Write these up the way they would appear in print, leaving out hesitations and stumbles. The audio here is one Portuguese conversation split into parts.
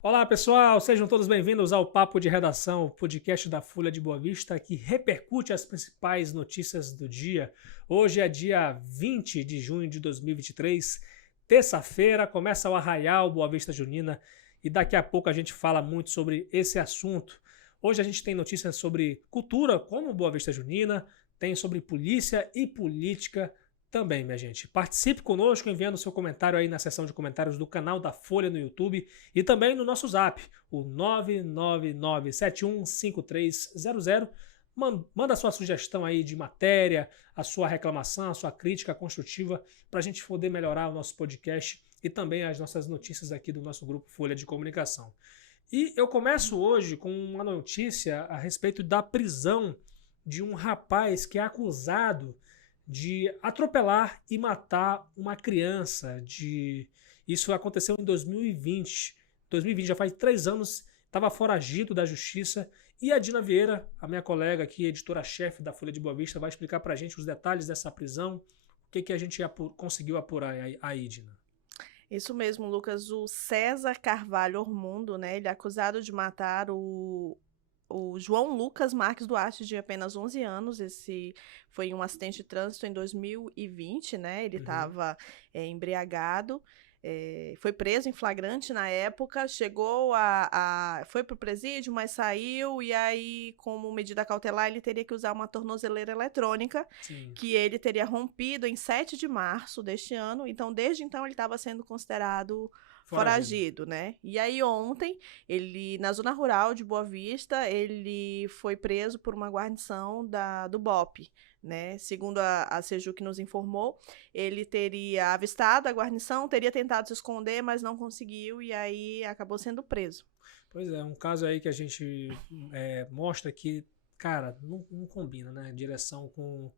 Olá pessoal, sejam todos bem-vindos ao Papo de Redação, o podcast da Folha de Boa Vista que repercute as principais notícias do dia. Hoje é dia 20 de junho de 2023, terça-feira, começa o Arraial Boa Vista Junina e daqui a pouco a gente fala muito sobre esse assunto. Hoje a gente tem notícias sobre cultura, como Boa Vista Junina, tem sobre polícia e política também, minha gente. Participe conosco enviando seu comentário aí na seção de comentários do canal da Folha no YouTube e também no nosso zap, o 999715300. Manda a sua sugestão aí de matéria, a sua reclamação, a sua crítica construtiva para a gente poder melhorar o nosso podcast e também as nossas notícias aqui do nosso grupo Folha de Comunicação. E eu começo hoje com uma notícia a respeito da prisão de um rapaz que é acusado de atropelar e matar uma criança. Isso aconteceu em 2020. 2020 já faz 3 anos, estava foragido da justiça. E a Dina Vieira, a minha colega aqui, editora-chefe da Folha de Boa Vista, vai explicar para a gente os detalhes dessa prisão, o que a gente conseguiu apurar aí, Dina. Isso mesmo, Lucas. O César Carvalho Ormundo, né? Ele é acusado de matar o João Lucas Marques Duarte, de apenas 11 anos. Esse foi um acidente de trânsito em 2020, né? Ele estava embriagado, foi preso em flagrante na época, foi para o presídio, mas saiu, e aí, como medida cautelar, ele teria que usar uma tornozeleira eletrônica. Sim. Que ele teria rompido em 7 de março deste ano. Então, desde então, ele estava sendo considerado foragido, né? E aí ontem, na zona rural de Boa Vista, ele foi preso por uma guarnição do BOPE, né? Segundo a Sejuc nos informou, ele teria avistado a guarnição, teria tentado se esconder, mas não conseguiu, e aí acabou sendo preso. Pois é, um caso aí que a gente mostra que, cara, não combina, né? Direção com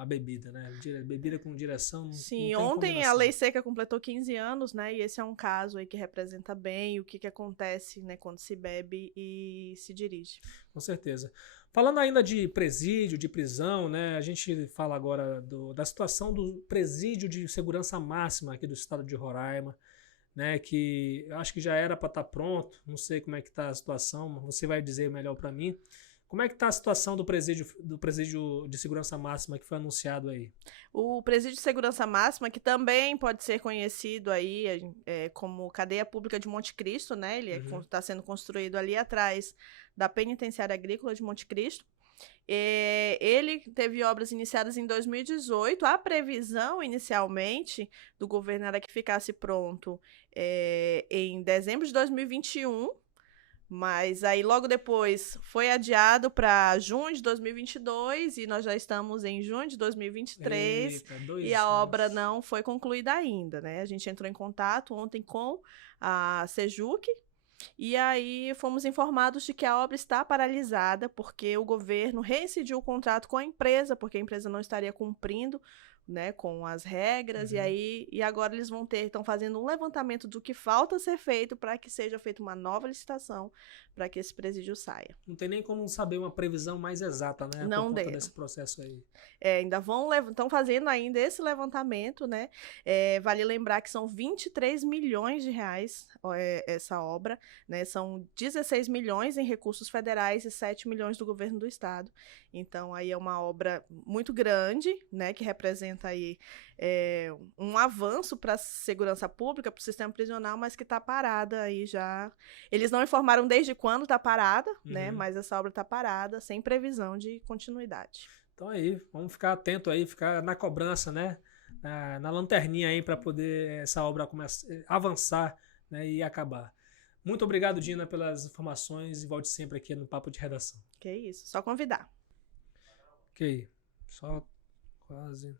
a bebida, né? Bebida com direção. Sim, não tem ontem combinação. a Lei Seca completou 15 anos, né? E esse é um caso aí que representa bem o que acontece, né, quando se bebe e se dirige. Com certeza. Falando ainda de presídio, de prisão, né? A gente fala agora da situação do presídio de segurança máxima aqui do estado de Roraima, né? Que eu acho que já era para estar pronto. Não sei como é que está a situação, você vai dizer melhor para mim. Como é que está a situação do presídio de segurança máxima que foi anunciado aí? O presídio de segurança máxima, que também pode ser conhecido aí como Cadeia Pública de Monte Cristo, né? Ele está sendo construído ali atrás da Penitenciária Agrícola de Monte Cristo. Ele teve obras iniciadas em 2018. A previsão, inicialmente, do governo era que ficasse pronto em dezembro de 2021. Mas aí logo depois foi adiado para junho de 2022 e nós já estamos em junho de 2023. Eita, e a obra não foi concluída ainda, né? A gente entrou em contato ontem com a Sejuc e aí fomos informados de que a obra está paralisada porque o governo rescindiu o contrato com a empresa, porque a empresa não estaria cumprindo, né, com as regras. E agora eles estão fazendo um levantamento do que falta ser feito para que seja feita uma nova licitação para que esse presídio saia. Não tem nem como saber uma previsão mais exata, né? Não por conta deram. desse processo aí. Ainda estão fazendo ainda esse levantamento, né? Vale lembrar que são 23 milhões de reais essa obra, né? São 16 milhões em recursos federais e 7 milhões do governo do estado. Então, aí é uma obra muito grande, né? Que representa aí um avanço para a segurança pública, para o sistema prisional, mas que está parada aí já. Eles não informaram desde quando está parada, né? Mas essa obra está parada, sem previsão de continuidade. Então aí, vamos ficar atento aí, ficar na cobrança, né? Na lanterninha aí para poder essa obra avançar, né, e acabar. Muito obrigado, Dina, pelas informações e volte sempre aqui no Papo de Redação. Que isso, só convidar. Ok, só quase.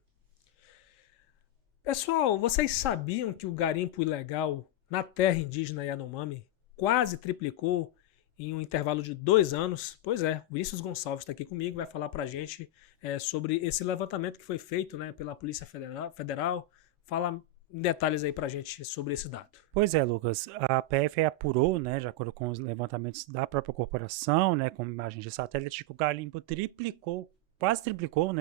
Pessoal, vocês sabiam que o garimpo ilegal na terra indígena Yanomami quase triplicou em um intervalo de 2 anos? Pois é, o Vinícius Gonçalves está aqui comigo, vai falar para a gente sobre esse levantamento que foi feito, né, pela Polícia Federal. Fala em detalhes aí para a gente sobre esse dado. Pois é, Lucas, a PF apurou, né, de acordo com os levantamentos da própria corporação, né, com imagens de satélite, que o garimpo quase triplicou,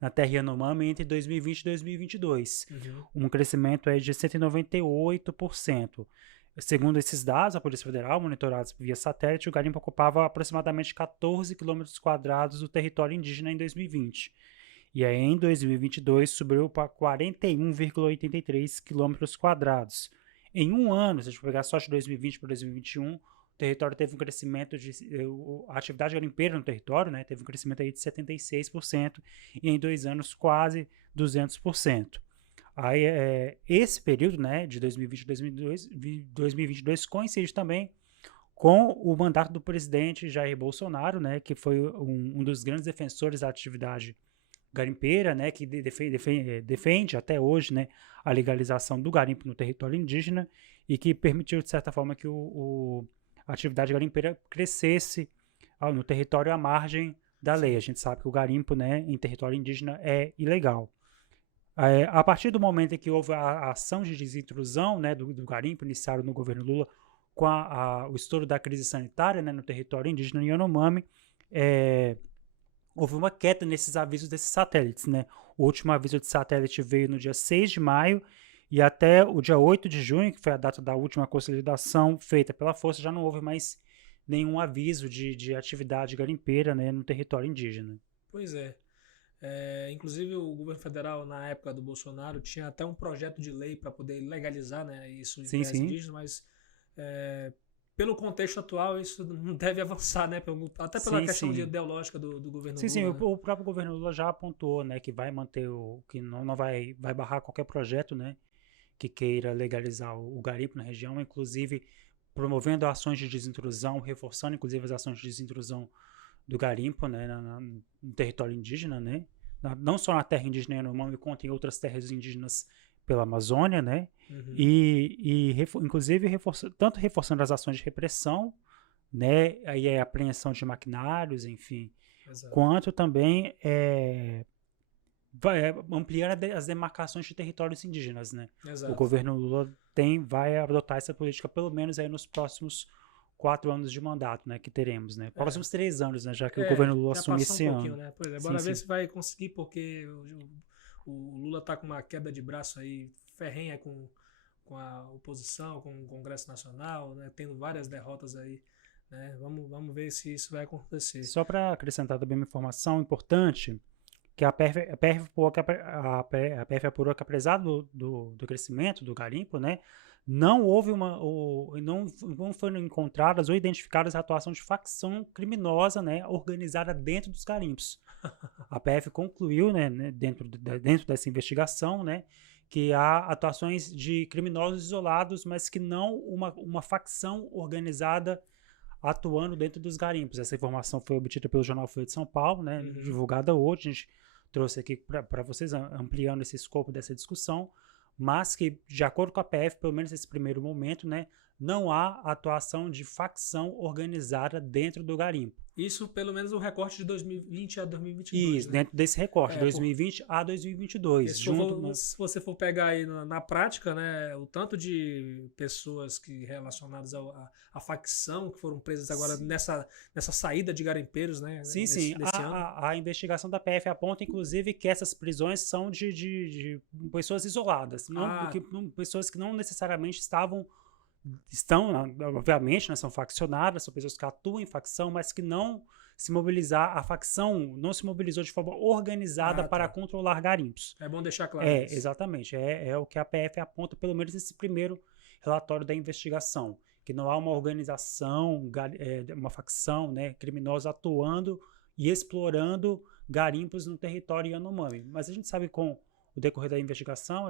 né, na terra Yanomami entre 2020 e 2022. Uhum. Um crescimento aí de 198%. Segundo esses dados, a Polícia Federal, monitorados via satélite, o garimpo ocupava aproximadamente 14 quilômetros quadrados do território indígena em 2020. E aí, em 2022, subiu para 41,83 quilômetros quadrados. Em um ano, se a gente pegar só de 2020 para 2021, o território teve um crescimento a atividade garimpeira no território, né, teve um crescimento aí de 76%, e em 2 anos quase 200%. Aí, esse período, né, de 2020 a 2022 coincide também com o mandato do presidente Jair Bolsonaro, né, que foi um dos grandes defensores da atividade garimpeira, né, que defende até hoje, né, a legalização do garimpo no território indígena e que permitiu, de certa forma, que a atividade garimpeira crescesse no território à margem da lei. A gente sabe que o garimpo, né, em território indígena é ilegal. A partir do momento em que houve a ação de desintrusão, né, do garimpo iniciado no governo Lula com o estouro da crise sanitária, né, no território indígena Yanomami, houve uma queda nesses avisos desses satélites, né? O último aviso de satélite veio no dia 6 de maio e até o dia 8 de junho, que foi a data da última consolidação feita pela Força, já não houve mais nenhum aviso de atividade garimpeira, né, no território indígena. Pois é. Inclusive o governo federal, na época do Bolsonaro, tinha até um projeto de lei para poder legalizar, né, isso em terras indígenas, mas pelo contexto atual isso não deve avançar, né, até pela questão ideológica do governo Lula. Sim, o próprio governo Lula já apontou, né, que vai manter que não vai barrar qualquer projeto, né, que queira legalizar o garimpo na região, inclusive promovendo ações de desintrusão, reforçando inclusive as ações de desintrusão do garimpo, né, no território indígena, né, não só na terra indígena Yanomami, quanto em outras terras indígenas pela Amazônia, né, inclusive tanto reforçando as ações de repressão, né, aí a apreensão de maquinários, enfim, quanto também ampliando as demarcações de territórios indígenas, né. Exato. O governo Lula vai adotar essa política pelo menos aí nos próximos 4 anos de mandato, né, que teremos, né? Próximos 3 anos, né, já que o governo Lula assume esse ano. Né? Pois é, bora ver se vai conseguir, porque o Lula tá com uma queda de braço aí ferrenha com a oposição, com o Congresso Nacional, né, tendo várias derrotas aí, né? Vamos ver se isso vai acontecer. Só para acrescentar também uma informação importante, que a PF apurou que apesar do crescimento do garimpo, né, não houve não foram encontradas ou identificadas a atuação de facção criminosa, né, organizada dentro dos garimpos. A PF concluiu, né, dentro dessa investigação, né, que há atuações de criminosos isolados, mas que não uma facção organizada atuando dentro dos garimpos. Essa informação foi obtida pelo jornal Folha de São Paulo, né, divulgada hoje. A gente trouxe aqui para vocês, ampliando esse escopo dessa discussão, mas que, de acordo com a PF, pelo menos nesse primeiro momento, né, não há atuação de facção organizada dentro do garimpo. Isso, pelo menos, o recorte de 2020 a 2022. Isso, né? Dentro desse recorte, 2020 a 2022. Se você for pegar aí na prática, né, o tanto de pessoas relacionadas à facção que foram presas agora nessa saída de garimpeiros, né? Nesse ano. A investigação da PF aponta, inclusive, que essas prisões são de pessoas isoladas, pessoas que não necessariamente estão, obviamente, né, são faccionadas, são pessoas que atuam em facção, mas que não se mobilizar, a facção não se mobilizou de forma organizada para controlar garimpos. É bom deixar claro isso. Exatamente, é o que a PF aponta, pelo menos nesse primeiro relatório da investigação, que não há uma organização, uma facção, né, criminosa atuando e explorando garimpos no território Yanomami. Mas a gente sabe com o decorrer da investigação,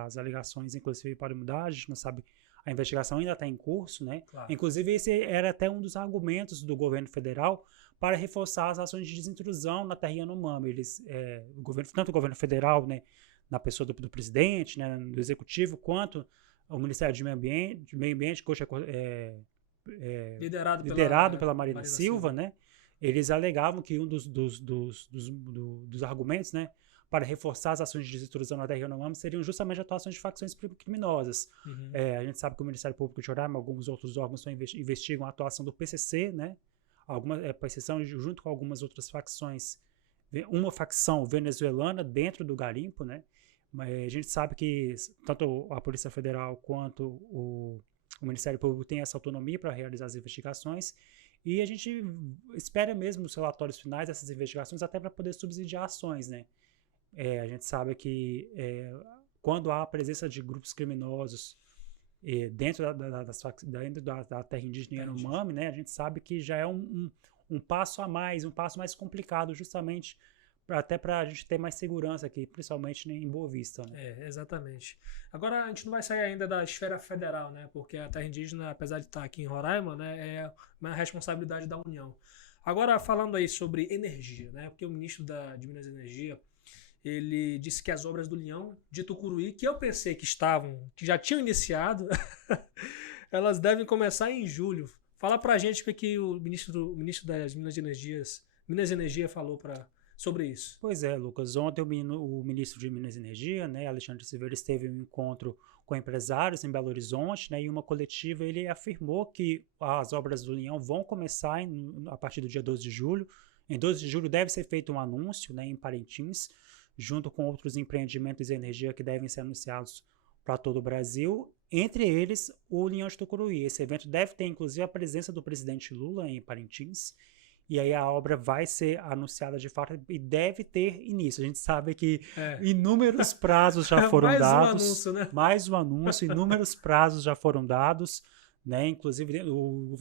as alegações, inclusive, podem mudar, a gente não sabe. A investigação ainda está em curso, né? Claro. Inclusive, esse era até um dos argumentos do governo federal para reforçar as ações de desintrusão na terra Yanomami. Tanto o governo federal, né, na pessoa do presidente, né, do executivo, quanto o Ministério de Meio Ambiente, liderado pela Marina Silva, né? Eles alegavam que um dos argumentos, né, para reforçar as ações de desintrusão na terra Yanomami seriam justamente atuações de facções criminosas. A gente sabe que o Ministério Público de Roraima, alguns outros órgãos investigam a atuação do PCC, né? PCC, junto com algumas outras facções uma facção venezuelana dentro do garimpo, né? Mas a gente sabe que tanto a Polícia Federal quanto o Ministério Público tem essa autonomia para realizar as investigações, e a gente espera mesmo os relatórios finais dessas investigações até para poder subsidiar ações, né? A gente sabe que quando há a presença de grupos criminosos dentro da terra indígena Yanomami, né, a gente sabe que já é um passo a mais, um passo mais complicado, justamente até para a gente ter mais segurança aqui, principalmente em Boa Vista. Né? Exatamente. Agora, a gente não vai sair ainda da esfera federal, né, porque a terra indígena, apesar de estar aqui em Roraima, né, é uma responsabilidade da União. Agora, falando aí sobre energia, né, porque o ministro de Minas e Energia, ele disse que as obras do Leão de Tucuruí, que eu pensei que já tinham iniciado, elas devem começar em julho. Fala pra gente o que o ministro das Minas e Energia falou sobre isso. Pois é, Lucas. Ontem o ministro de Minas e Energia, né, Alexandre Silveira, esteve em um encontro com empresários em Belo Horizonte, né, em uma coletiva ele afirmou que as obras do Leão vão começar a partir do dia 12 de julho. Em 12 de julho deve ser feito um anúncio, né, em Parintins, junto com outros empreendimentos de energia que devem ser anunciados para todo o Brasil, entre eles o Leão de Tucuruí. Esse evento deve ter, inclusive, a presença do presidente Lula em Parintins, e aí a obra vai ser anunciada de fato e deve ter início. A gente sabe que inúmeros prazos já foram dados. Mais um anúncio, né? Mais um anúncio, inúmeros prazos já foram dados, né? Inclusive,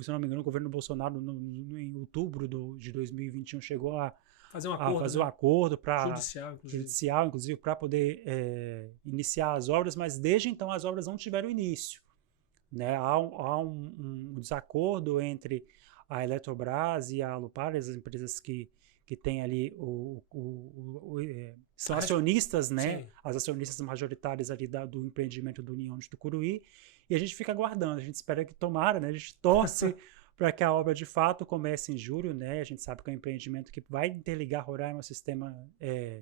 se não me engano, o governo Bolsonaro, em outubro de 2021, chegou a fazer um acordo judicial, inclusive, para poder iniciar as obras, mas desde então as obras não tiveram início. Né? Há um desacordo entre a Eletrobras e a Alupar, as empresas que têm ali são acionistas, né? Sim. As acionistas majoritárias ali do empreendimento do União de Tucuruí, e a gente fica aguardando, a gente espera que tomara, né? A gente torce para que a obra de fato comece em julho, né? A gente sabe que é um empreendimento que vai interligar Roraima ao sistema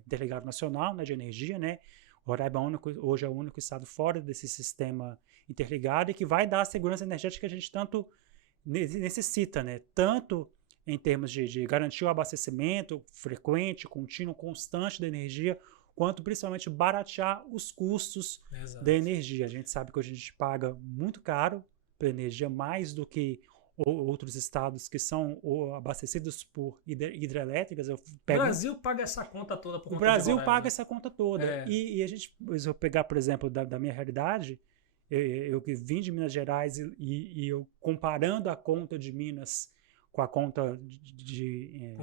interligado nacional, né, de energia, né? Roraima hoje é o único estado fora desse sistema interligado e que vai dar a segurança energética que a gente tanto necessita, né? Tanto em termos de garantir o abastecimento frequente, contínuo, constante da energia, quanto principalmente baratear os custos da energia. A gente sabe que hoje a gente paga muito caro pela energia, mais do que outros estados que são abastecidos por hidrelétricas. O Brasil paga essa conta toda por conta O Brasil paga essa conta toda. E a gente, se eu pegar, por exemplo, da minha realidade, eu que vim de Minas Gerais e eu comparando a conta de Minas com a conta de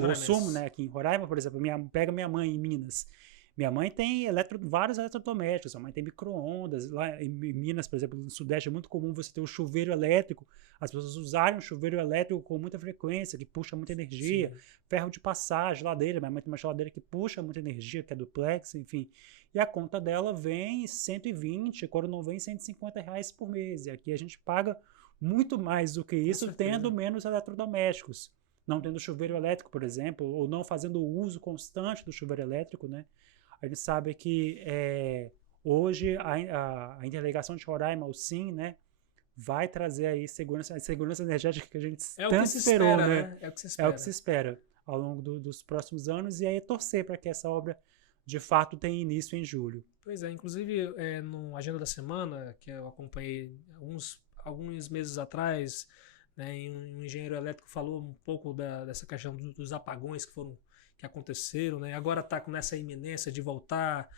consumo, né, aqui em Roraima, por exemplo, pega minha mãe em Minas. Minha mãe tem vários eletrodomésticos, a mãe tem micro-ondas. Lá em Minas, por exemplo, no Sudeste é muito comum você ter o chuveiro elétrico, as pessoas usarem o chuveiro elétrico com muita frequência, que puxa muita energia, sim, ferro de passar, geladeira. Minha mãe tem uma geladeira que puxa muita energia, que é duplex, enfim. E a conta dela vem 120, quando não vem R$150 por mês. E aqui a gente paga muito mais do que isso, tendo menos eletrodomésticos. Não tendo chuveiro elétrico, por exemplo, ou não fazendo o uso constante do chuveiro elétrico, né? A gente sabe que hoje a interligação de Roraima, o SIM, né, vai trazer aí segurança energética que a gente tanto esperou, né? É o que se espera. É o que se espera ao longo dos próximos anos, e aí torcer para que essa obra de fato tenha início em julho. Pois é, inclusive no Agenda da Semana, que eu acompanhei alguns meses atrás, né, um engenheiro elétrico falou um pouco dessa questão dos apagões que aconteceram, né? Agora está nessa iminência de voltar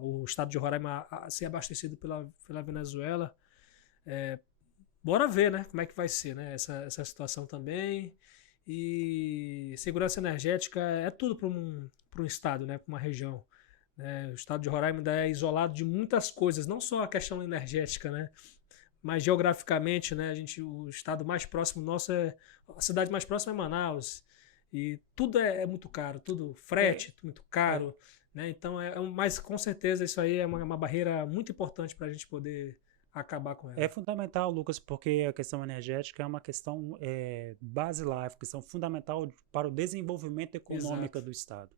o estado de Roraima a ser abastecido pela Venezuela. Bora ver, né, como é que vai ser, né, essa situação também. E segurança energética é tudo para um estado, né, para uma região. Né? O estado de Roraima ainda é isolado de muitas coisas, não só a questão energética, né? Mas geograficamente, né, o estado mais próximo nosso a cidade mais próxima é Manaus. E tudo é muito caro, tudo frete, muito caro, né? Então, mas com certeza isso aí é uma barreira muito importante para a gente poder acabar com ela. É fundamental, Lucas, porque a questão energética é uma questão basilar, uma questão fundamental para o desenvolvimento econômico do Estado.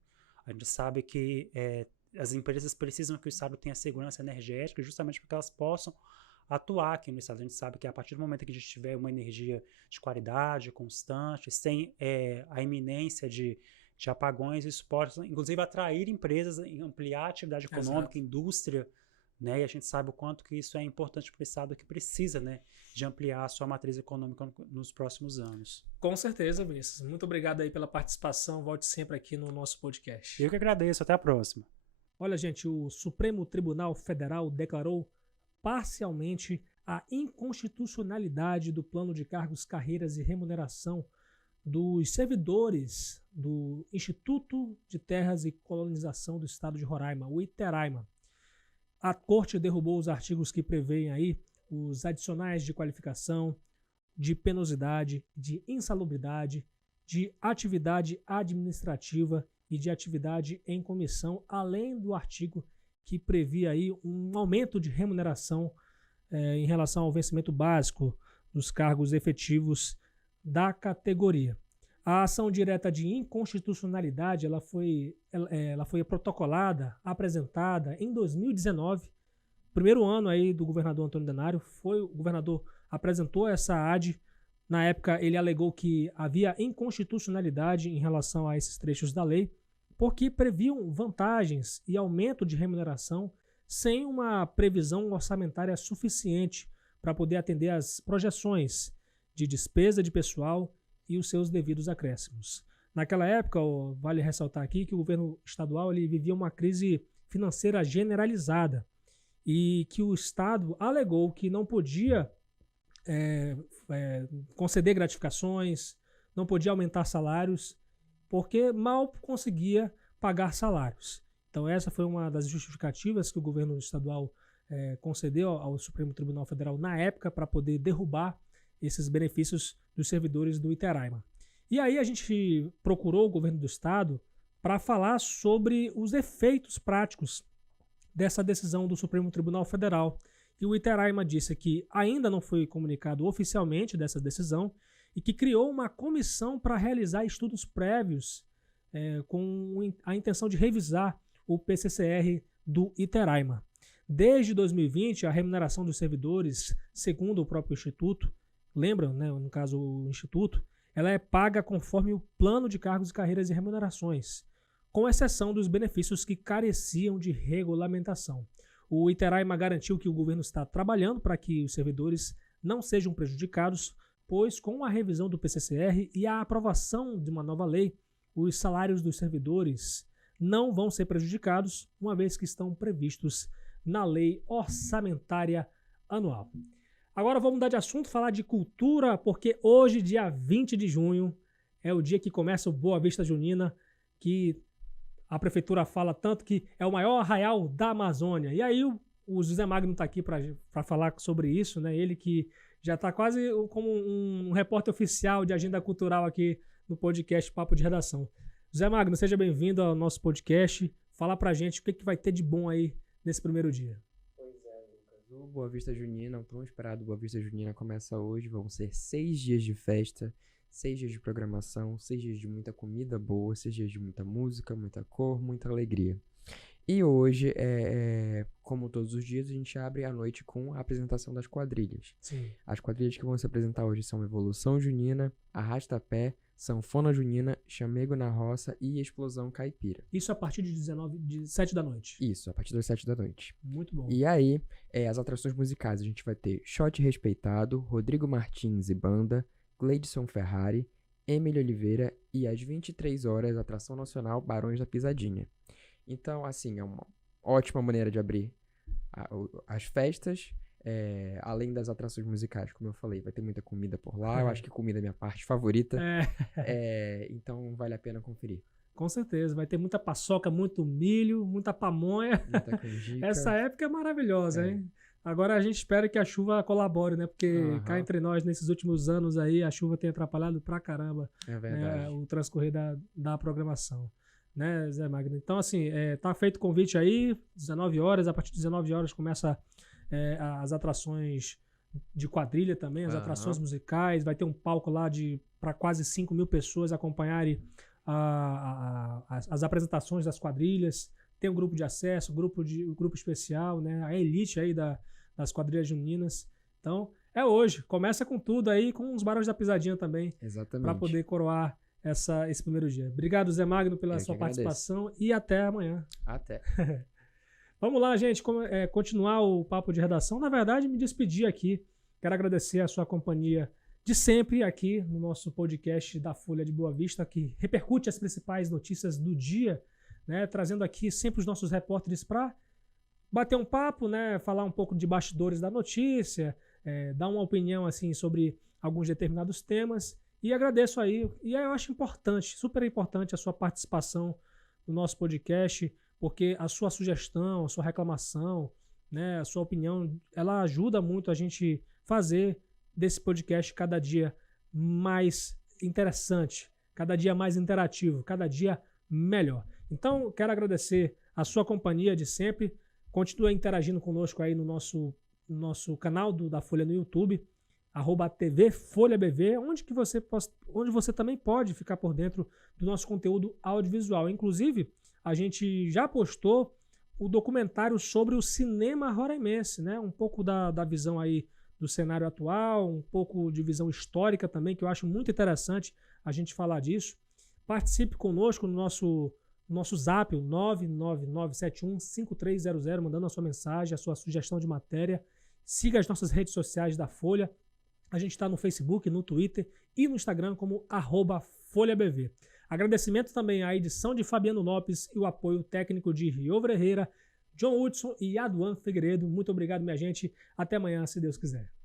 A gente sabe que as empresas precisam que o Estado tenha segurança energética justamente porque elas possam atuar aqui no estado. A gente sabe que a partir do momento que a gente tiver uma energia de qualidade, constante, sem a iminência de de apagões, isso pode, inclusive, atrair empresas, ampliar a atividade econômica, indústria, né? E a gente sabe o quanto que isso é importante para o Estado que precisa, né, de ampliar a sua matriz econômica nos próximos anos. Com certeza, Vinícius. Muito obrigado aí pela participação. Volte sempre aqui no nosso podcast. Eu que agradeço. Até a próxima. Olha, gente, o Supremo Tribunal Federal declarou parcialmente a inconstitucionalidade do plano de cargos, carreiras e remuneração dos servidores do Instituto de Terras e Colonização do Estado de Roraima, o Iteraima. A Corte derrubou os artigos que prevêem aí os adicionais de qualificação, de penosidade, de insalubridade, de atividade administrativa e de atividade em comissão, além do artigo que previa aí um aumento de remuneração em relação ao vencimento básico dos cargos efetivos da categoria. A ação direta de inconstitucionalidade ela foi protocolada, apresentada em 2019, primeiro ano aí do governador Antônio Denário. O governador apresentou essa AD. Na época ele alegou que havia inconstitucionalidade em relação a esses trechos da lei, porque previam vantagens e aumento de remuneração sem uma previsão orçamentária suficiente para poder atender às projeções de despesa de pessoal e os seus devidos acréscimos. Naquela época, vale ressaltar aqui que o governo estadual ele vivia uma crise financeira generalizada e que o Estado alegou que não podia conceder gratificações, não podia aumentar salários, porque mal conseguia pagar salários. Então essa foi uma das justificativas que o governo estadual concedeu ao Supremo Tribunal Federal na época para poder derrubar esses benefícios dos servidores do Iteraima. E aí a gente procurou o governo do estado para falar sobre os efeitos práticos dessa decisão do Supremo Tribunal Federal. E o Iteraima disse que ainda não foi comunicado oficialmente dessa decisão e que criou uma comissão para realizar estudos prévios com a intenção de revisar o PCCR do Iteraima. Desde 2020, a remuneração dos servidores, segundo o próprio Instituto, lembram, né, no caso o Instituto, ela é paga conforme o plano de cargos, carreiras e remunerações, com exceção dos benefícios que careciam de regulamentação. O Iteraima garantiu que o governo está trabalhando para que os servidores não sejam prejudicados, pois com a revisão do PCCR e a aprovação de uma nova lei, os salários dos servidores não vão ser prejudicados, uma vez que estão previstos na Lei Orçamentária Anual. Agora vamos mudar de assunto, falar de cultura, porque hoje, dia 20 de junho, é o dia que começa o Boa Vista Junina, que a prefeitura fala tanto que é o maior arraial da Amazônia. E aí o José Magno está aqui para falar sobre isso, né? Ele que já está quase como um repórter oficial de agenda cultural aqui no podcast Papo de Redação. José Magno, seja bem-vindo ao nosso podcast. Fala pra gente o que vai ter de bom aí nesse primeiro dia. O Boa Vista Junina, o tão esperado Boa Vista Junina começa hoje. Vão ser 6 dias de festa, 6 dias de programação, 6 dias de muita comida boa, 6 dias de muita música, muita cor, muita alegria. E hoje, como todos os dias, a gente abre a noite com a apresentação das quadrilhas. Sim. As quadrilhas que vão se apresentar hoje são Evolução Junina, Arrasta-Pé, Sanfona Junina, Chamego na Roça e Explosão Caipira. Isso a partir de 7 da noite. Isso, a partir das 7 da noite. Muito bom. E aí, as atrações musicais, a gente vai ter Shot Respeitado, Rodrigo Martins e Banda, Gleidson Ferrari, Emílio Oliveira e às 23 horas, atração nacional Barões da Pisadinha. Então, assim, é uma ótima maneira de abrir as festas, além das atrações musicais, como eu falei, vai ter muita comida por lá, eu acho que comida é minha parte favorita, então vale a pena conferir. Com certeza, vai ter muita paçoca, muito milho, muita pamonha. Muita canjica. Essa época é maravilhosa, hein? Agora a gente espera que a chuva colabore, né? Porque cá entre nós, nesses últimos anos aí, a chuva tem atrapalhado pra caramba, é verdade, o transcorrer da programação. Né, Zé Magno? Então, assim, tá feito o convite aí, 19 horas, a partir de 19 horas começa as atrações de quadrilha também, as atrações musicais, vai ter um palco lá para quase 5 mil pessoas acompanharem as apresentações das quadrilhas, tem um grupo de acesso, grupo especial, né, a elite aí das quadrilhas juninas. Então, hoje, começa com tudo aí, com os Barões da Pisadinha também, exatamente, para poder coroar esse primeiro dia. Obrigado, Zé Magno, pela Eu sua que agradeço. participação e até amanhã. Até. Vamos lá, gente, continuar o papo de redação. Na verdade, me despedir aqui. Quero agradecer a sua companhia de sempre aqui no nosso podcast da Folha de Boa Vista, que repercute as principais notícias do dia, né, trazendo aqui sempre os nossos repórteres para bater um papo, né, falar um pouco de bastidores da notícia, dar uma opinião assim sobre alguns determinados temas. E agradeço aí, e eu acho importante, super importante a sua participação no nosso podcast, porque a sua sugestão, a sua reclamação, né, a sua opinião, ela ajuda muito a gente fazer desse podcast cada dia mais interessante, cada dia mais interativo, cada dia melhor. Então, quero agradecer a sua companhia de sempre. Continue interagindo conosco aí no nosso canal da Folha no YouTube, @TV Folha BV, onde você também pode ficar por dentro do nosso conteúdo audiovisual. Inclusive, a gente já postou o documentário sobre o cinema roraimense, né? Um pouco da visão aí do cenário atual, um pouco de visão histórica também, que eu acho muito interessante a gente falar disso. Participe conosco no nosso zap, o 999715300, mandando a sua mensagem, a sua sugestão de matéria. Siga as nossas redes sociais da Folha. A gente está no Facebook, no Twitter e no Instagram como @FolhaBV. Agradecimento também à edição de Fabiano Lopes e o apoio técnico de Rio Herrera, John Hudson e Aduan Figueiredo. Muito obrigado, minha gente. Até amanhã, se Deus quiser.